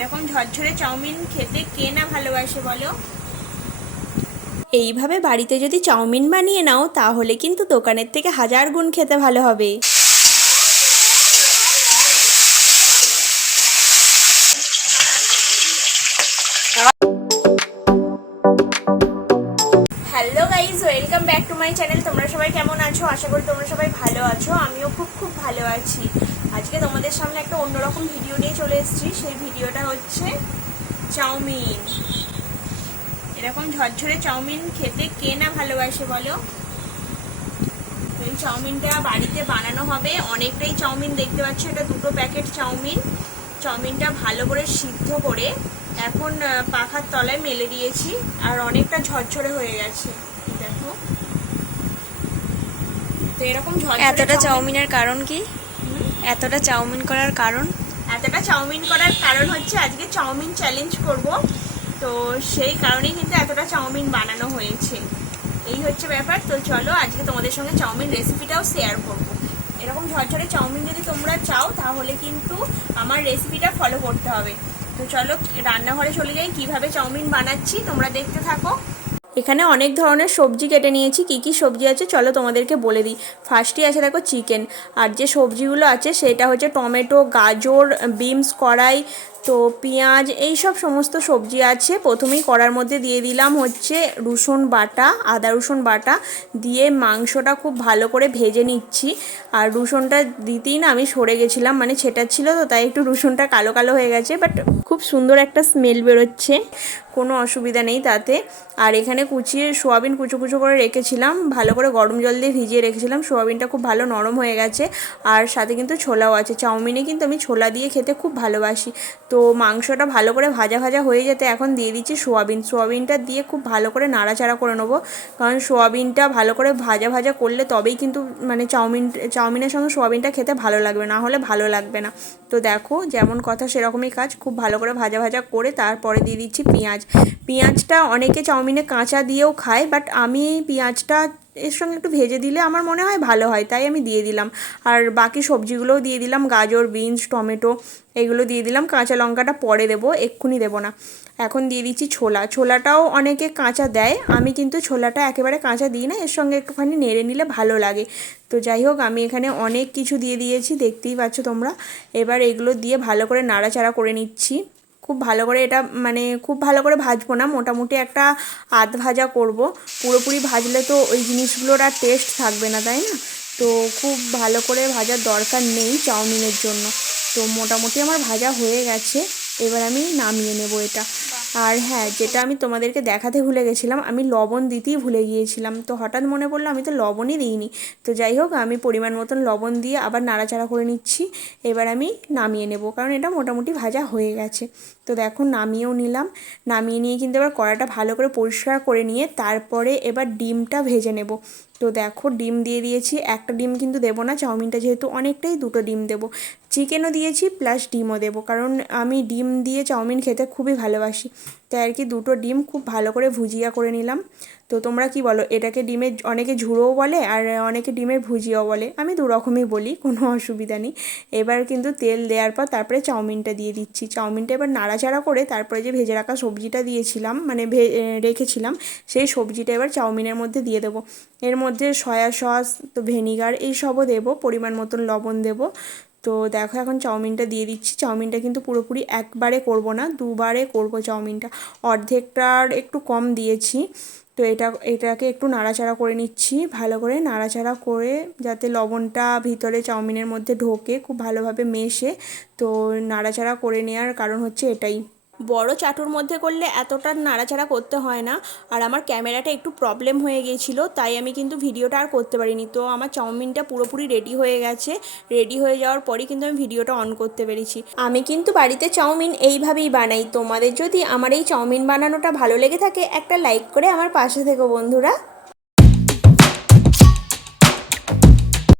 এরকম ঝরঝরে চাউমিন খেতে কে না ভালোবাসে বলো। এইভাবে বাড়িতে যদি চাউমিন বানিয়ে নাও তাহলে কিন্তু দোকানের থেকে 1000 গুণ খেতে ভালো হবে। Hello guys, welcome back to my channel. তোমরা সবাই কেমন আছো? আশা করি তোমরা সবাই ভালো আছো। আমিও খুব ভালো আছি। আজকে তোমাদের সামনে একটা অন্যরকম ভিডিও নিয়ে চলে এসেছি। সেই ভিডিওটা হচ্ছে চাউমিন। এরকম ঝরঝরে চাউমিন খেতে কে না ভালোবাসে বলো। এই চাউমিনটা বাড়িতে বানানো হবে। অনেকটাই চাউমিন দেখতে পাচ্ছ, এটা 2টো প্যাকেট চাউমিন। চাউমিনটা ভালো করে সিদ্ধ করে এখন পাখার তলায় মেলে দিয়েছি, আর অনেকটা ঝরঝরে হয়ে গেছে। দেখো তো এরকম এতটা চাউমিনের কারণ কি? এতটা চাউমিন করার কারণ হচ্ছে আজকে চাউমিন চ্যালেঞ্জ করব, তো সেই কারণেই কিন্তু এতটা চাউমিন বানানো হয়েছে। এই হচ্ছে ব্যাপার। তো চলো আজকে তোমাদের সঙ্গে চাউমিন রেসিপিটাও শেয়ার করব। এরকম ঝরঝরে চাউমিন যদি তোমরা চাও তাহলে কিন্তু আমার রেসিপিটা ফলো করতে হবে। তো চলো রান্নাঘরে চলে যাই, কিভাবে চাউমিন বানাচ্ছি তোমরা দেখতে থাকো। এখানে অনেক ধরনের সবজি কেটে নিয়েছি। কি কি সবজি আছে চলো তোমাদেরকে বলে দিই। ফার্স্টে আছে দেখো চিকেন, আর যে সবজিগুলো আছে সেটা হচ্ছে টমেটো, গাজর, বিনস, কড়াই, তো পেঁয়াজ, এই সব সমস্ত সবজি আছে। প্রথমেই কড়ার মধ্যে দিয়ে দিলাম হচ্ছে রসুন বাটা, আদা রসুন বাটা দিয়ে মাংসটা খুব ভালো করে ভেজে নিচ্ছি। আর রসুনটা দিতেই না আমি সরে গেছিলাম, মানে ছেটাচ্ছিল তো তাই একটু রসুনটা কালো কালো হয়ে গেছে, বাট খুব সুন্দর একটা স্মেল বেরোচ্ছে, কোনো অসুবিধা নেই তাতে। আর এখানে কুচিয়ে সোয়াবিন কুচো কুচো করে রেখেছিলাম, ভালো করে গরম জল দিয়ে ভিজিয়ে রেখেছিলাম। সোয়াবিনটা খুব ভালো নরম হয়ে গেছে। আর সাথে কিন্তু ছোলাও আছে। চাউমিনে কিন্তু আমি ছোলা দিয়ে খেতে খুব ভালোবাসি। তো মাংসটা ভালো করে ভাজা ভাজা হয়ে যেতে এখন দিয়ে দিচ্ছি সোয়াবিনটা দিয়ে খুব ভালো করে নাড়াচাড়া করে নেবো, কারণ সোয়াবিনটা ভালো করে ভাজা ভাজা করলে তবেই কিন্তু মানে চাউমিনের সঙ্গে সোয়াবিনটা খেতে ভালো লাগবে, না হলে ভালো লাগবে না। তো দেখো যেমন কথা সেরকমই কাজ, খুব ভালো করে ভাজা ভাজা করে তারপরে দিয়ে দিচ্ছি পেঁয়াজটা অনেকে চাউমিনে কাঁচা দিয়েও খায়, বাট আমি পেঁয়াজটা এর সঙ্গে একটু ভেজে দিলে আমার মনে হয় ভালো হয়, তাই আমি দিয়ে দিলাম। আর বাকি সবজিগুলোও দিয়ে দিলাম, গাজর, বিনস, টমেটো এগুলো দিয়ে দিলাম। কাঁচা লঙ্কাটা পরে দেবো, এক্ষুনি দেবো না। এখন দিয়ে দিচ্ছি ছোলাটাও অনেকে কাঁচা দেয়, আমি কিন্তু ছোলাটা একেবারে কাঁচা দিই না, এর সঙ্গে একটুখানি নেড়ে নিলে ভালো লাগে। তো যাই হোক আমি এখানে অনেক কিছু দিয়ে দিয়েছি, দেখতেই পাচ্ছ তোমরা। এবার এগুলো দিয়ে ভালো করে নাড়াচাড়া করে নিচ্ছি। খুব ভালো করে এটা মানে খুব ভালো করে ভাজবো না, মোটামুটি একটা আধ ভাজা করব। পুরোপুরি ভাজলে তো ওই জিনিসগুলোর আর টেস্ট থাকবে না, তাই না? তো খুব ভালো করে ভাজার দরকার নেই চাউমিনের জন্য। তো মোটামুটি আমার ভাজা হয়ে গেছে, এবার আমি নামিয়ে নেব এটা। আর হ্যাঁ, যেটা আমি তোমাদেরকে দেখাতে ভুলে গেছিলাম, আমি লবণ দিতেই ভুলে গিয়েছিলাম, তো হঠাৎ মনে পড়লো আমি তো লবণই দিইনি। তো যাই হোক আমি পরিমাণ মতন লবণ দিয়ে আবার নাড়াচাড়া করে নিচ্ছি। এবার আমি নামিয়ে নেব, কারণ এটা মোটামুটি ভাজা হয়ে গেছে। তো দেখো নামিয়েও নিলাম। নামিয়ে নিয়ে কিন্তু এবার কড়াটা ভালো করে পরিষ্কার করে নিয়ে তারপরে এবার ডিমটা ভেজে নেব। তো দেখো ডিম দিয়ে দিয়েছি, একটা ডিম কিন্তু দেবো না, চাউমিনটা যেহেতু অনেকটাই, 2টো ডিম দেবো। চিকেনও দিয়েছি প্লাস ডিমও দেবো, কারণ আমি ডিম দিয়ে চাউমিন খেতে খুবই ভালোবাসি, তাই আর কি 2টো ডিম খুব ভালো করে ভুজিয়া করে নিলাম। তো তোমরা কি বলো, এটাকে ডিমের অনেকে ঝুড়োও বলে আর অনেকে ডিমের ভুজিয়াও বলে, আমি 2 রকমই বলি, কোনো অসুবিধা নেই। এবার কিন্তু তেল দেওয়ার পর তারপরে চাউমিনটা দিয়ে দিচ্ছি। চাউমিনটা এবার নাড়াচাড়া করে তারপরে যে ভেজে রাখা সবজিটা দিয়েছিলাম মানে রেখেছিলাম, সেই সবজিটা এবার চাউমিনের মধ্যে দিয়ে দেবো। এর মধ্যে সয়া সস, তো ভিনিগার এই সবও দেবো, পরিমাণ মতন লবণ দেবো। তো দেখো এখন চাউমিনটা দিয়ে দিচ্ছি। চাউমিনটা কিন্তু পুরোপুরি একবারে করব না, 2বারে করব চাউমিনটা, অর্ধেকটার একটু কম দিয়েছি। তো এটাকে একটু নাড়াচাড়া করে নিচ্ছি, ভালো করে নাড়াচাড়া করে যাতে লবণটা ভিতরে চাউমিনের মধ্যে ঢোকে, খুব ভালোভাবে মেশে। তো নাড়াচাড়া করে নেওয়ার কারণ হচ্ছে এটাই। বড় চাটুর মধ্যে করলে এতটা নাড়াচাড়া করতে হয় না। আর আমার ক্যামেরাটা একটু প্রবলেম হয়ে গিয়েছিলো, তাই আমি কিন্তু ভিডিওটা আর করতে পারিনি। তো আমার চাউমিনটা পুরোপুরি রেডি হয়ে গেছে, রেডি হয়ে যাওয়ার পরই কিন্তু আমি ভিডিওটা অন করতে পেরেছি। আমি কিন্তু বাড়িতে চাউমিন এইভাবেই বানাই। তোমাদের যদি আমার এই চাউমিন বানানোটা ভালো লেগে থাকে একটা লাইক করে আমার পাশে থেকো বন্ধুরা।